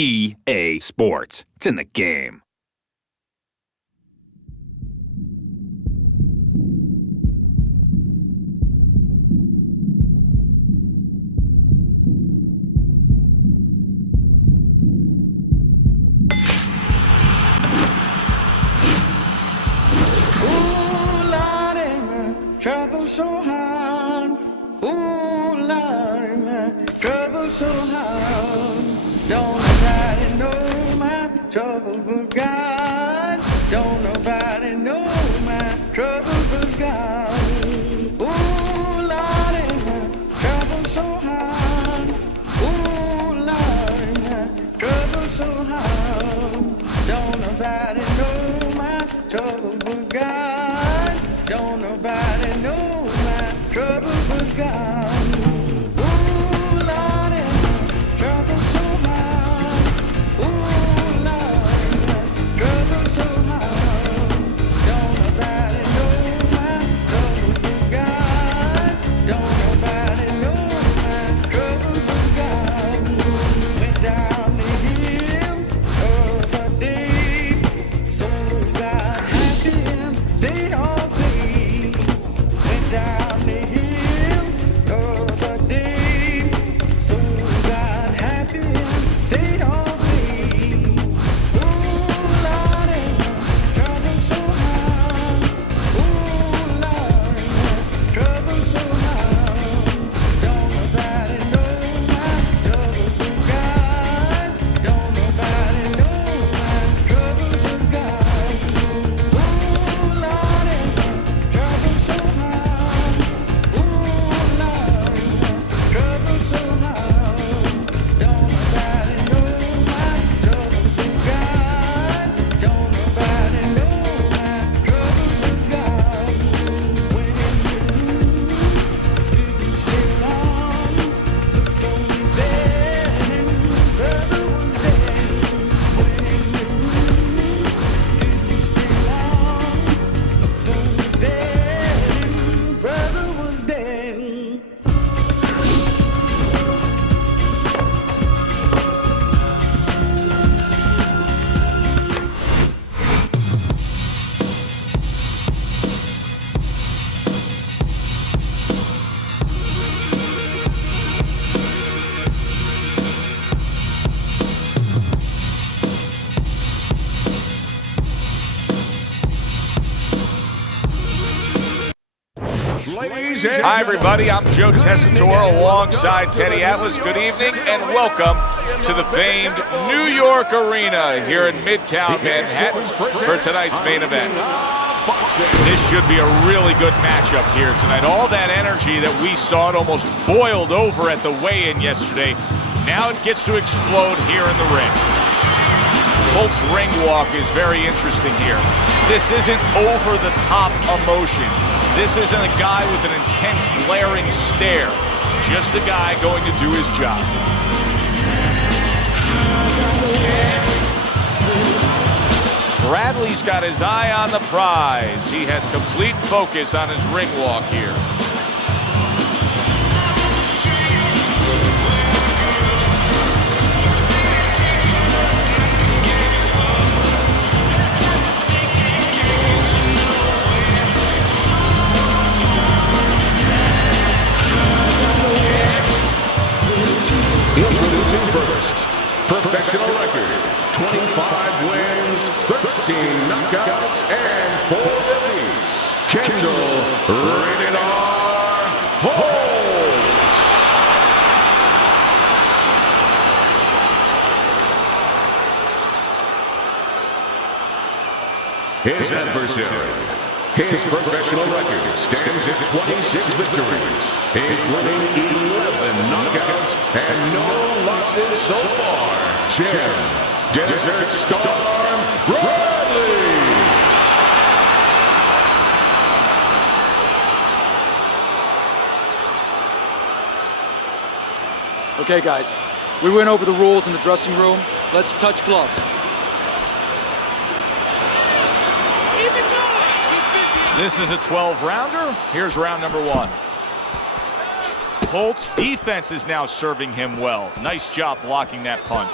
EA Sports. It's in the game. Trouble so hard, ooh Lord, my trouble so hard. Don't nobody know my trouble but God. Don't nobody know my trouble but God. Ooh Lord, my trouble so hard, ooh Lord, my trouble so hard. Don't nobody know my trouble but God. Don't nobody know my trouble but God. Ooh, Lordy, trouble so hard. Ooh, Lordy, trouble so hard. Don't nobody know my trouble but God. Don't nobody know my trouble but God. Went down the hill the other day, so God had him. They don't down the hill the other day, so God happy they don't be. Ooh, Lordy, trouble so hard. Ooh, Lordy, trouble so hard. Don't nobody know my trouble but God. Don't nobody know my trouble but God. Ooh, Lordy, trouble so hard. Hi, everybody. I'm Joe Tessitore alongside Teddy Atlas. Good evening and welcome to the famed New York Arena here in Midtown Manhattan for tonight's main event. This should be a really good matchup here tonight. All that energy that we saw, it almost boiled over at the weigh-in yesterday. Now it gets to explode here in the ring. Colt's ring walk is very interesting here. This isn't over-the-top emotion. This isn't a guy with an intense, glaring stare. Just a guy going to do his job. Bradley's got his eye on the prize. He has complete focus on his ring walk here. Introducing first, professional record, 25 wins, 13 knockouts, and 4 defeats. Kendall, rated R, Holt. His adversary. His professional record stands at 26 victories, including 11 knockouts and no losses so far. Jim, Desert Storm, Bradley. Okay, guys, we went over the rules in the dressing room. Let's touch gloves. This is a 12-rounder. Here's round number 1. Holt's defense is now serving him well. Nice job blocking that punch.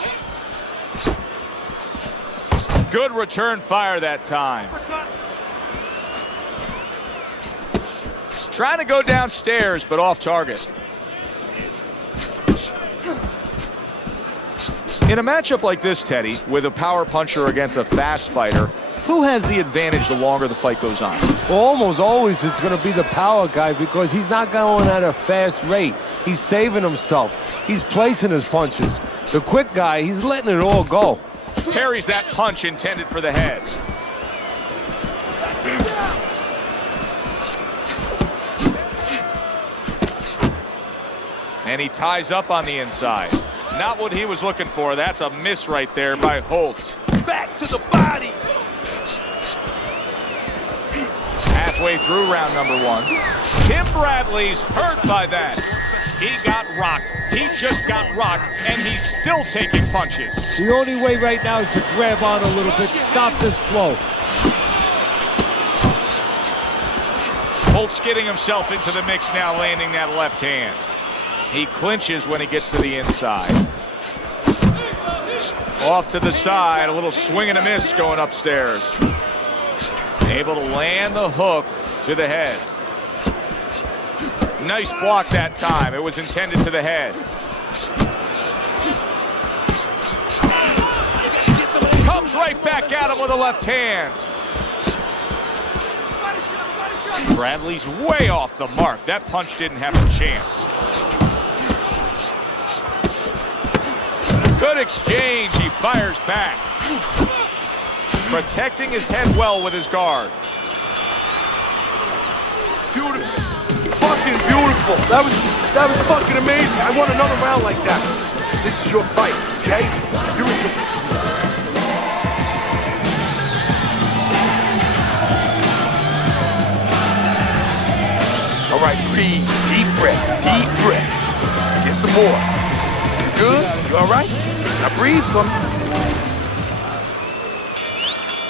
Good return fire that time. Trying to go downstairs, but off target. In a matchup like this, Teddy, with a power puncher against a fast fighter, who has the advantage the longer the fight goes on? Well, almost always it's going to be the power guy because he's not going at a fast rate. He's saving himself. He's placing his punches. The quick guy, he's letting it all go. Parries that punch intended for the head. And he ties up on the inside. Not what he was looking for. That's a miss right there by Holtz. Back to the body. Halfway through round number 1. Tim Bradley's hurt by that. He got rocked. He just got rocked, and he's still taking punches. The only way right now is to grab on a little bit, stop this flow. Holtz getting himself into the mix now, landing that left hand. He clinches when he gets to the inside. Off to the side, a little swing and a miss going upstairs. Able to land the hook to the head. Nice block that time. It was intended to the head. Comes right back at him with a left hand. Bradley's way off the mark. That punch didn't have a chance. Good exchange. He fires back. Protecting his head well with his guard. Beautiful. Fucking beautiful. That was fucking amazing. I want another round like that. This is your fight, okay? You're in the... All right, breathe. Deep breath. Deep breath. Get some more. You good? You all right? Now breathe for me.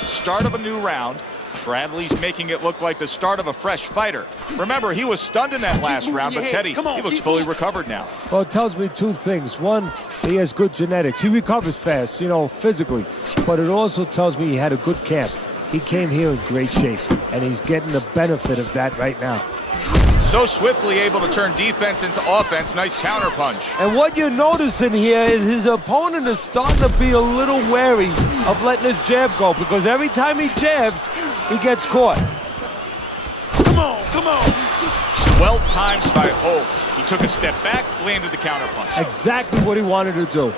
Start of a new round. Bradley's making it look like the start of a fresh fighter. Remember, he was stunned in that last round, but Teddy, he looks fully recovered now. Well, it tells me two things. One, he has good genetics. He recovers fast, you know, physically. But it also tells me he had a good camp. He came here in great shape, and he's getting the benefit of that right now. So swiftly able to turn defense into offense. Nice counter punch. And what you're noticing here is his opponent is starting to be a little wary of letting his jab go, because every time he jabs, he gets caught. Come on, come on. Well timed by Holtz. He took a step back, landed the counter punch. Exactly what he wanted to do.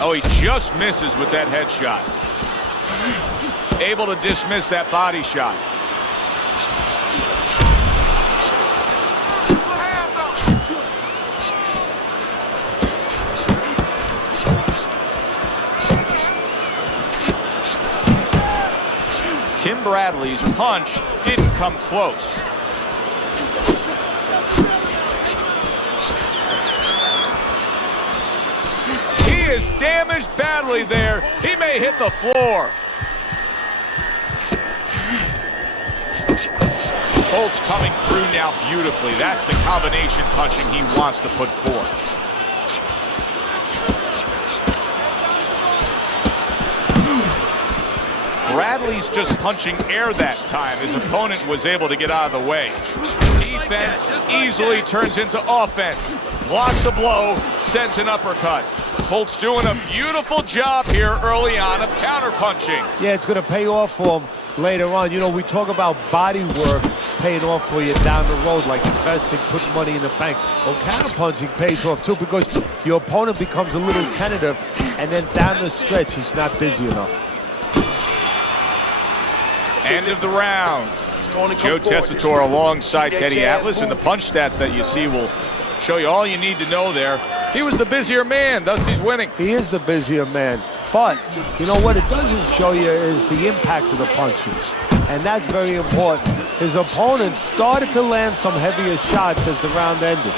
Oh, he just misses with that headshot. Able to dismiss that body shot. Tim Bradley's punch didn't come close. He is damaged badly there. He may hit the floor. Holtz coming through now beautifully. That's the combination punching he wants to put forth. Bradley's just punching air that time. His opponent was able to get out of the way. Defense easily turns into offense. Blocks a blow, sends an uppercut. Holtz doing a beautiful job here early on of counter punching. Yeah, it's going to pay off for him later on. You know, we talk about body work paying off for you down the road, like investing, putting money in the bank. Well, counter punching pays off too, because your opponent becomes a little tentative, and then down the stretch, he's not busy enough. End of the round. Joe Tessitore alongside Teddy Atlas, and the punch stats that you see will show you all you need to know there. He was the busier man, thus he's winning. He is the busier man, but you know what it doesn't show you is the impact of the punches, and that's very important. His opponent started to land some heavier shots as the round ended.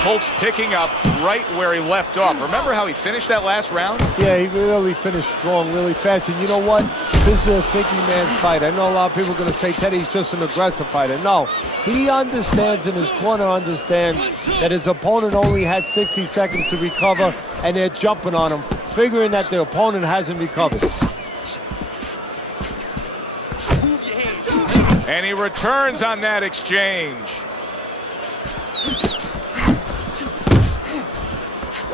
Holtz picking up right where he left off. Remember how he finished that last round? Yeah, he really finished strong, really fast. And you know what? This is a thinking man's fight. I know a lot of people are going to say Teddy's just an aggressive fighter. No, he understands, and his corner understands, that his opponent only had 60 seconds to recover, and they're jumping on him figuring that the opponent hasn't recovered. And he returns on that exchange.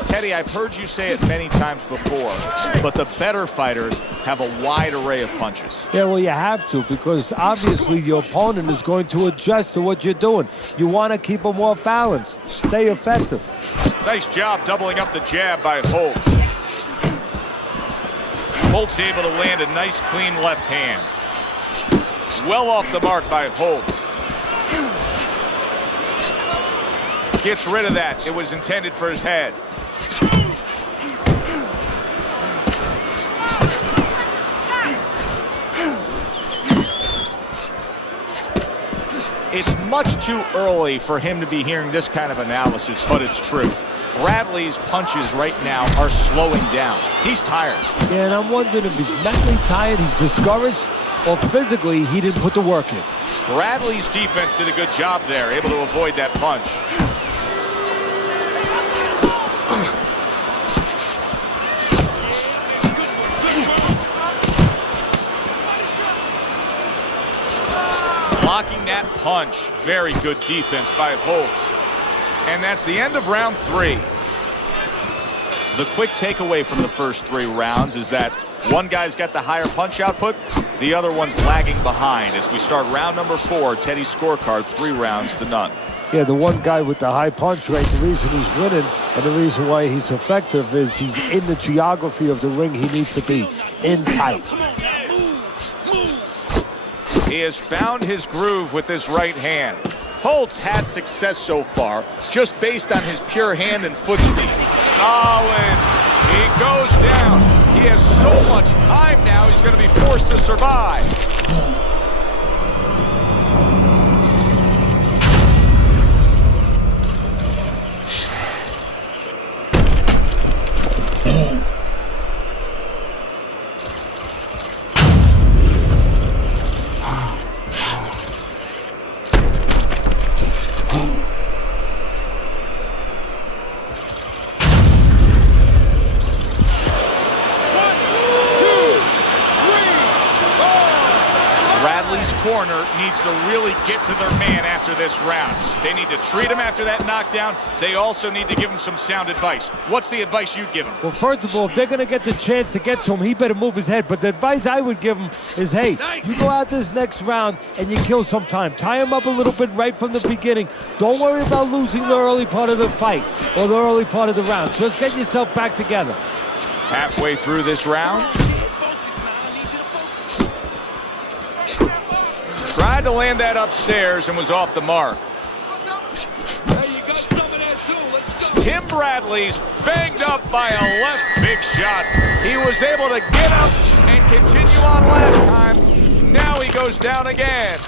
Teddy, I've heard you say it many times before, but the better fighters have a wide array of punches. Yeah, well, you have to, because obviously your opponent is going to adjust to what you're doing. You want to keep them off balance. Stay effective. Nice job doubling up the jab by Holt. Holt's able to land a nice, clean left hand. Well off the mark by Holt. Gets rid of that. It was intended for his head. It's much too early for him to be hearing this kind of analysis, but it's true. Bradley's punches right now are slowing down. He's tired. Yeah, and I'm wondering if he's mentally tired, he's discouraged, or physically he didn't put the work in. Bradley's defense did a good job there, able to avoid that punch. Blocking that punch. Very good defense by Holt. And that's the end of round 3. The quick takeaway from the first 3 rounds is that one guy's got the higher punch output, the other one's lagging behind. As we start round number 4, Teddy's scorecard 3 rounds to none. Yeah, the one guy with the high punch rate, the reason he's winning and the reason why he's effective is he's in the geography of the ring he needs to be, in tight. He has found his groove with this right hand. Holt's had success so far, just based on his pure hand and foot speed. Solid. He goes down. He has so much time now, he's going to be forced to survive. Corner needs to really get to their man after this round. They need to treat him after that knockdown. They also need to give him some sound advice. What's the advice you'd give him? Well, first of all, if they're going to get the chance to get to him, he better move his head. But the advice I would give him is, hey, you go out this next round and you kill some time. Tie him up a little bit right from the beginning. Don't worry about losing the early part of the fight or the early part of the round. Just get yourself back together. Halfway through this round. Tried to land that upstairs and was off the mark. Tim Bradley's banged up by a left big shot. He was able to get up and continue on last time. Now he goes down again.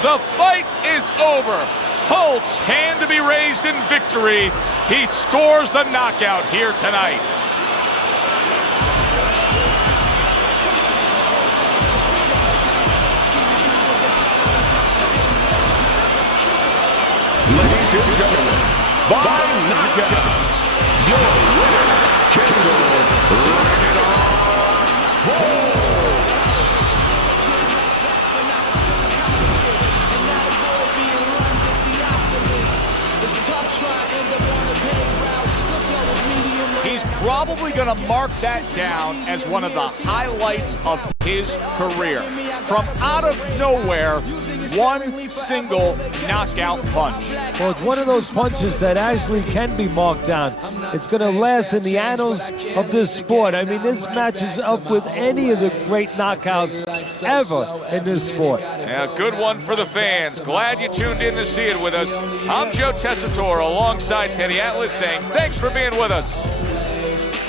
The fight is over. Holt's hand to be raised in victory. He scores the knockout here tonight. Ladies and gentlemen, by knockout, your winner, He's probably going to mark that down as one of the highlights of his career. From out of nowhere, one single knockout punch. Well, it's one of those punches that actually can be marked down. It's going to last in the annals of this sport. I mean, this matches up with any of the great knockouts ever in this sport. Yeah, good one for the fans. Glad you tuned in to see it with us. I'm Joe Tessitore alongside Teddy Atlas saying thanks for being with us.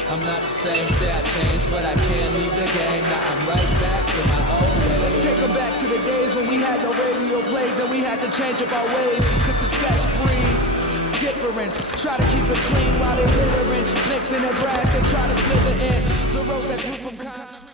I'm not the same, say I changed, but I can't leave the game. Now I'm right back to my old ways. Welcome back to the days when we had no radio plays and we had to change up our ways. Cause success breeds difference. Try to keep it clean while they're littering. Snakes in the grass, they try to slither in. The roads that grew from concrete.